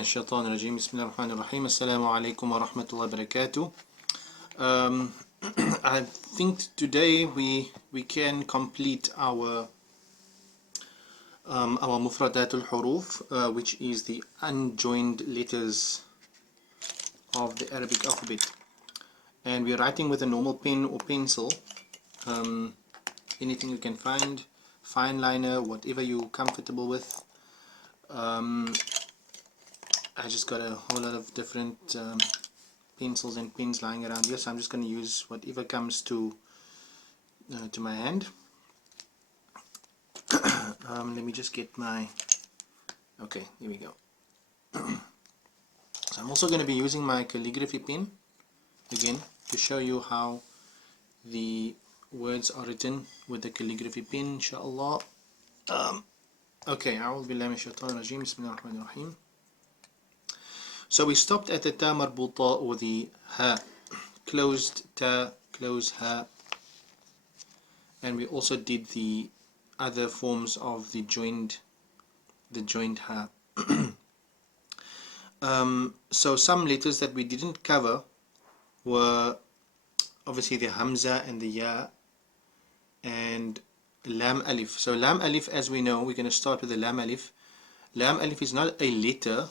من الشيطان الرجيم بسم الله الرحمن الرحيم السلام عليكم ورحمة الله وبركاته. I think today we can complete our مفردات الحروف, which is the unjoined letters of the Arabic alphabet, and we're writing with a normal pen or pencil, anything you can find, fine liner, whatever you're comfortable with. I just got a whole lot of different pencils and pens lying around here, so I'm just going to use whatever comes to my hand. Let me just get my, okay, here we go. So I'm also going to be using my calligraphy pen again to show you how the words are written with the calligraphy pen, inshallah. Okay, أعوذ بالله من الشيطان الرجيم بسم الله الرحمن الرحيم. So we stopped at the ta marbuta, or the ha, closed ta, closed ha, and we also did the other forms of the joined ha. So some letters that we didn't cover were obviously the hamza and the ya and lam alif. So lam alif, as we know, we're going to start with the lam alif. Lam alif is not a letter.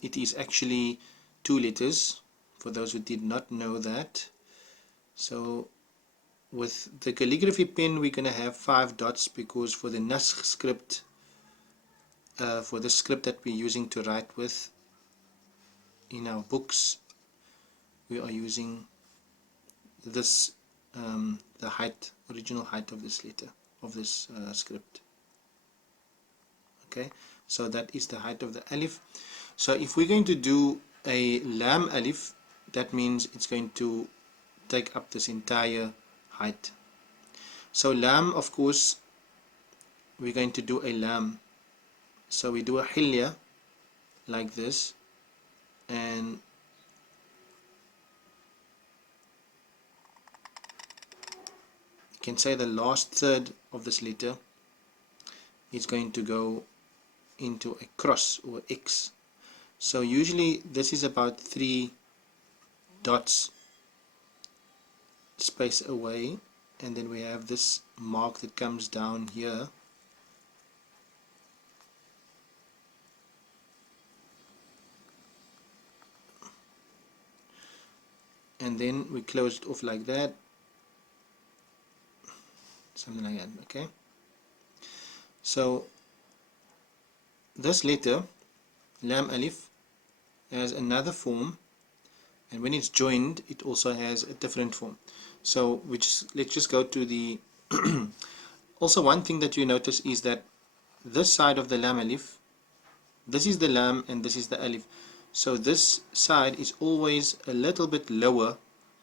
It is actually two letters, for those who did not know that. So with the calligraphy pen we're going to have 5 dots, because for the naskh script, for the script that we're using to write with in our books, we are using this, the height, original height of this letter, of this script. Okay, so that is the height of the alif. So if we're going to do a lam alif, that means it's going to take up this entire height. So lam, of course, we're going to do a lam. So we do a hilya like this, and you can say the last third of this letter is going to go into a cross or X. So usually this is about 3 dots space away, and then we have this mark that comes down here, and then we close it off like that, something like that. Okay, so this letter lam alif has another form, and when it's joined it also has a different form. So let's just go to the also one thing that you notice is that this side of the lam alif, this is the lam and this is the alif, so this side is always a little bit lower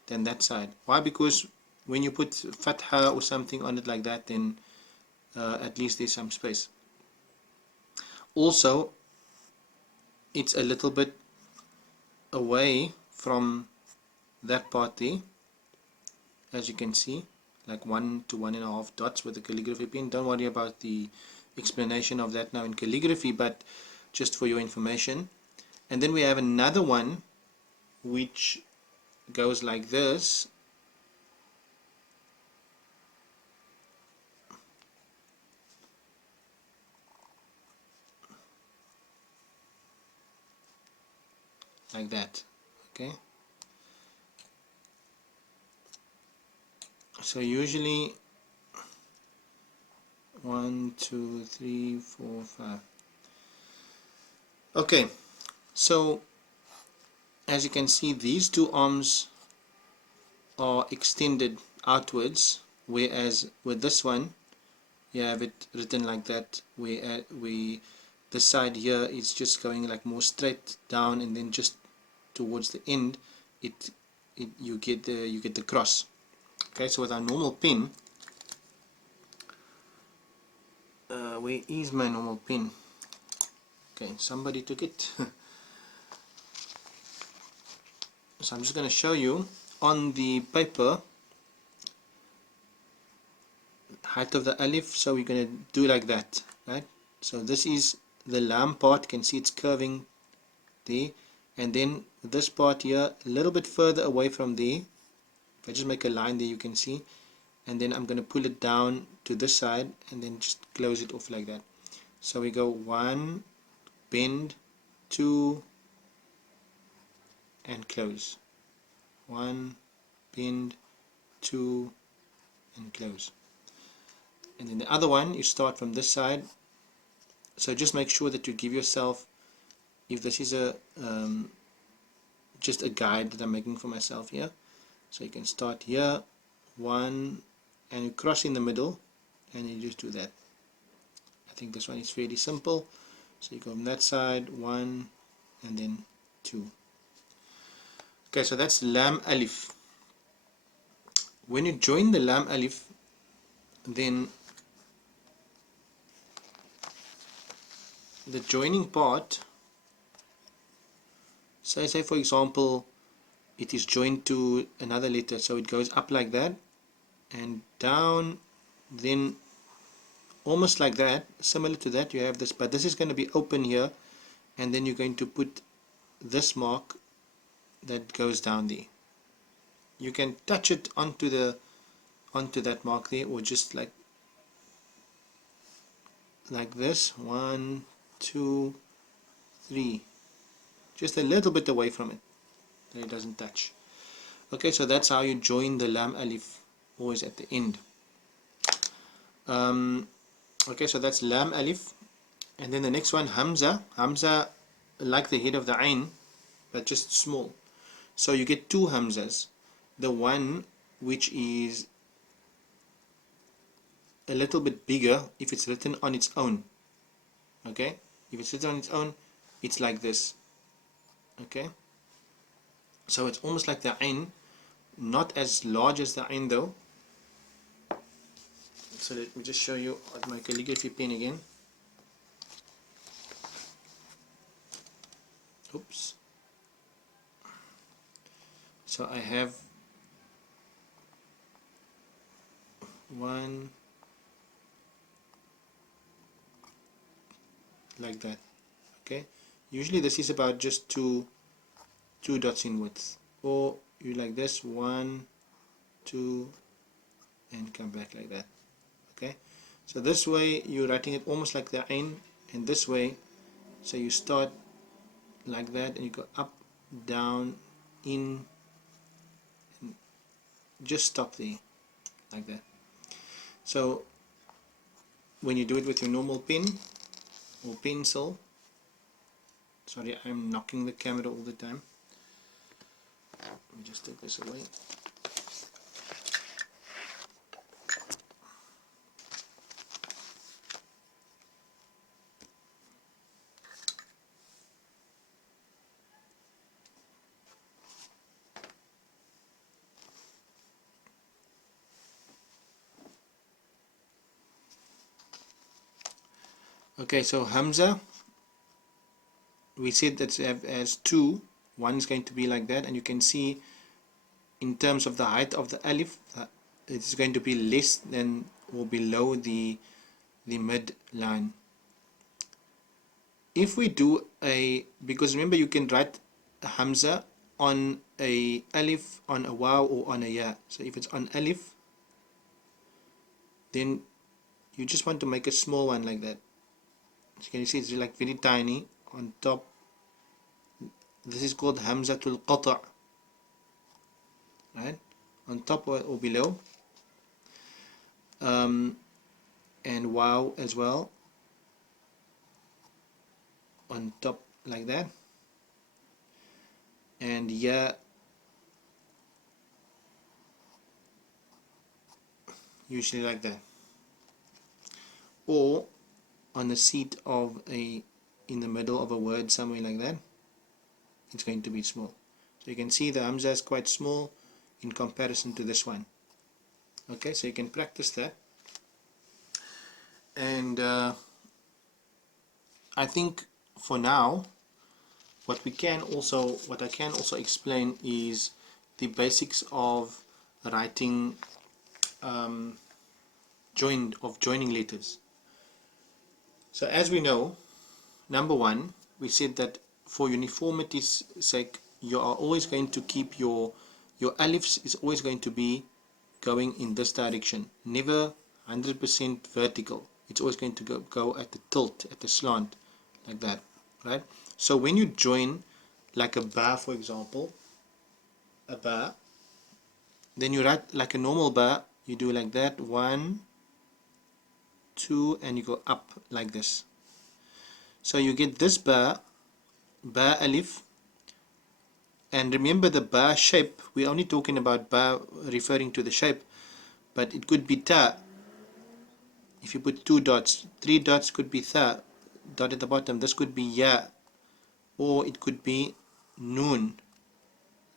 than that side. Why? Because when you put fatha or something on it like that, then at least there's some space. Also, it's a little bit away from that part there, as you can see, like 1 to 1.5 dots with the calligraphy pen. Don't worry about the explanation of that now in calligraphy, but just for your information. And then we have another one which goes like this, like that. Okay, so usually 1 2 3 4 5. Okay, so as you can see, these two arms are extended outwards, whereas with this one you have it written like that, where this side here is just going like more straight down, and then just towards the end you get the cross. Okay, so with our normal pen, where is my normal pen? Okay, somebody took it. So I'm just going to show you on the paper height of the alif. So we're going to do like that, right? So this is the lam part. You can see it's curving there, and then this part here a little bit further away from there. If I just make a line there, you can see, and then I'm going to pull it down to this side and then just close it off like that. So we go 1, bend, 2, and close. 1, bend, 2, and close. And then the other one, you start from this side. So just make sure that you give yourself, if this is a just a guide that I'm making for myself here, so you can start here, 1, and you cross in the middle, and you just do that. I think this one is fairly simple. So you go on that side, 1, and then 2. Okay, so that's Laam Alif. When you join the Laam Alif, then the joining part, say for example it is joined to another letter, so it goes up like that and down, then almost like that, similar to that you have this, but this is going to be open here, and then you're going to put this mark that goes down there. You can touch it onto that mark there, or just like this, 1, 2, 3, just a little bit away from it, that it doesn't touch. Okay, so that's how you join the Laam Alif, always at the end. Okay, so that's Laam Alif. And then the next one, Hamza. Hamza, like the head of the Ain, but just small. So you get 2 Hamzas. The one which is a little bit bigger if it's written on its own. Okay, if it's written on its own, it's like this. Okay, so it's almost like the Ain, not as large as the Ain though. So let me just show you with my calligraphy pen again. Oops. So I have 1 like that. Okay, usually this is about just two dots in width, or you like this, 1, 2, and come back like that. Okay, so this way you're writing it almost like the Ain, and this way, so you start like that and you go up, down, in, and just stop there like that. So when you do it with your normal pen or pencil, sorry, I'm knocking the camera all the time. Let me just take this away. Okay, so Hamza, we said that it has 2. One is going to be like that, and you can see in terms of the height of the alif, it's going to be less than or below the mid line. If we do because remember you can write a Hamza on a alif, on a waw, or on a ya. So if it's on alif, then you just want to make a small one like that. As you can see, it's like very tiny on top. This is called Hamzatul Qata', right? On top or below. And waw as well, on top like that. And ya, usually like that. Or on the seat of in the middle of a word, somewhere like that, it's going to be small. So you can see the Hamza is quite small in comparison to this one. Okay, so you can practice that. And I think for now, what I can also explain is the basics of writing joining letters. So as we know, number 1, we said that for uniformity's sake, you are always going to keep your alifs is always going to be going in this direction, never 100% vertical. It's always going to go at the tilt, at the slant, like that, right? So when you join like a ba, for example, a ba, then you write like a normal ba, you do like that, 1, 2, and you go up like this. So you get this ba, ba alif, and remember the ba shape, we're only talking about ba referring to the shape, but it could be ta. If you put 2 dots, 3 dots could be tha, dot at the bottom, this could be ya, or it could be noon,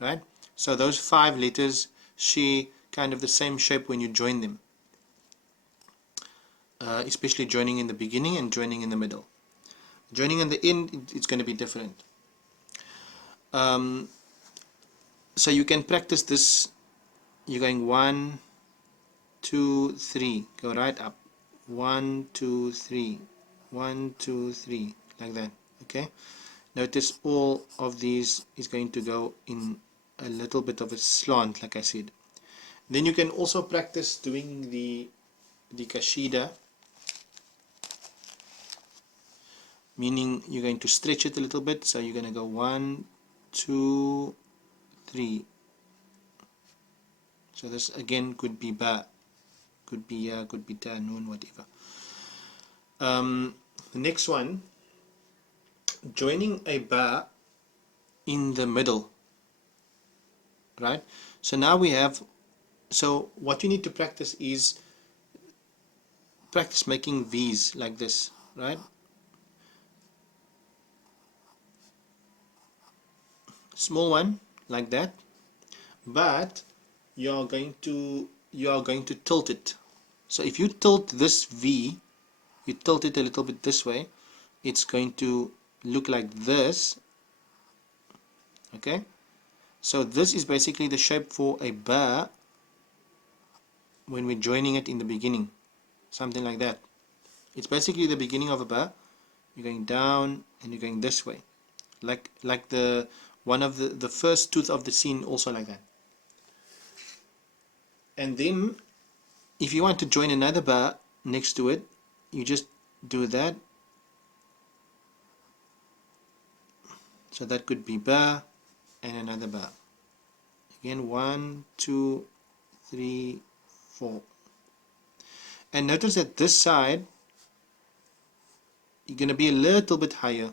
right? So those 5 letters share kind of the same shape when you join them, especially joining in the beginning and joining in the middle. Joining in the end, it's going to be different. So you can practice this. You're going 1, 2, 3, go right up, 1, 2, 3, 1, 2, 3, like that. Okay, notice all of these is going to go in a little bit of a slant, like I said. Then you can also practice doing the kashida, meaning you're going to stretch it a little bit. So you're going to go 1, 2, 3. So this again could be ba, could be ya, could be ta, noon, whatever. The next one, joining a ba in the middle, right? So now we have, so what you need to practice is practice making V's like this, right? Small one like that, but you are going to tilt it. So if you tilt this V, you tilt it a little bit this way, it's going to look like this. Okay, so this is basically the shape for a ba when we're joining it in the beginning, something like that. It's basically the beginning of a ba. You're going down and you're going this way, like the one of the first tooth of the scene, also like that. And then if you want to join another ba next to it, you just do that. So that could be ba and another ba. Again, 1, 2, 3, 4. And notice that this side you're going to be a little bit higher.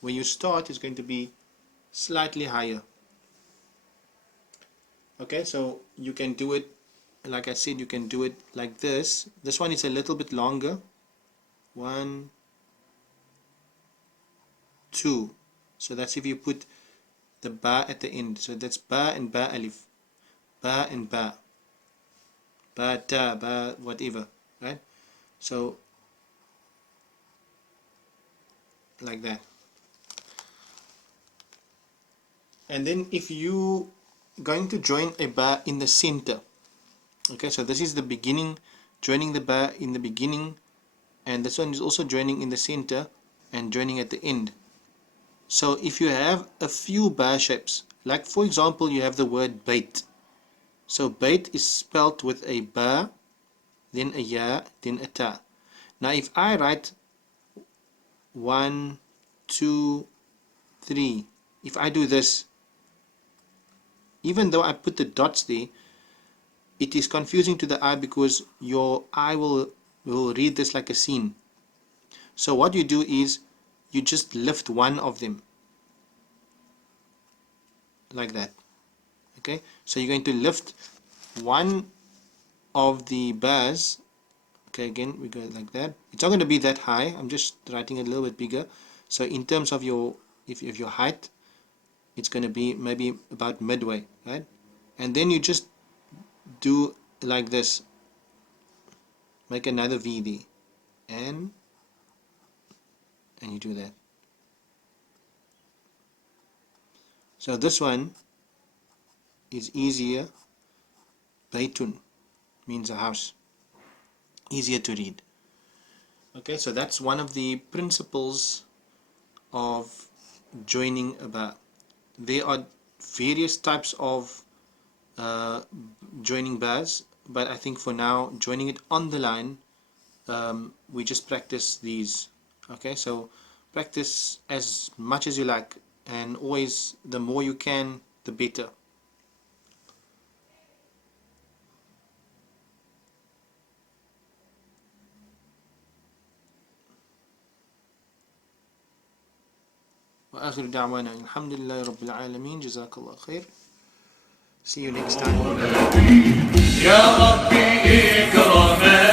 Where you start is going to be slightly higher. Okay, so you can do it, like I said, you can do it like this. This one is a little bit longer. 1, 2. So that's if you put the ba at the end. So that's ba and ba alif, ba and ba, ba ta, ba whatever, right? So like that. And then if you going to join a ba in the center, okay, so this is the beginning, joining the ba in the beginning, and this one is also joining in the center and joining at the end. So if you have a few ba shapes, like for example you have the word bait, so bait is spelled with a ba, then a ya, then a ta. Now if I write 1, 2, 3, if I do this, even though I put the dots there, it is confusing to the eye because your eye will read this like a scene. So what you do is you just lift one of them like that. Okay, so you're going to lift one of the bars. Okay, again we go like that. It's not going to be that high, I'm just writing it a little bit bigger. So in terms of your if your height, it's going to be maybe about midway, right? And then you just do like this, make another V there, and you do that. So this one is easier. Baytun means a house, easier to read. Okay, so that's one of the principles of joining a ba. There are various types of joining bas, but I think for now, joining it on the line, we just practice these. Okay, so practice as much as you like, and always the more you can, the better. وآخر دعوانا الحمد لله رب العالمين جزاك الله خير. See you next time. يا ربي اكرمنا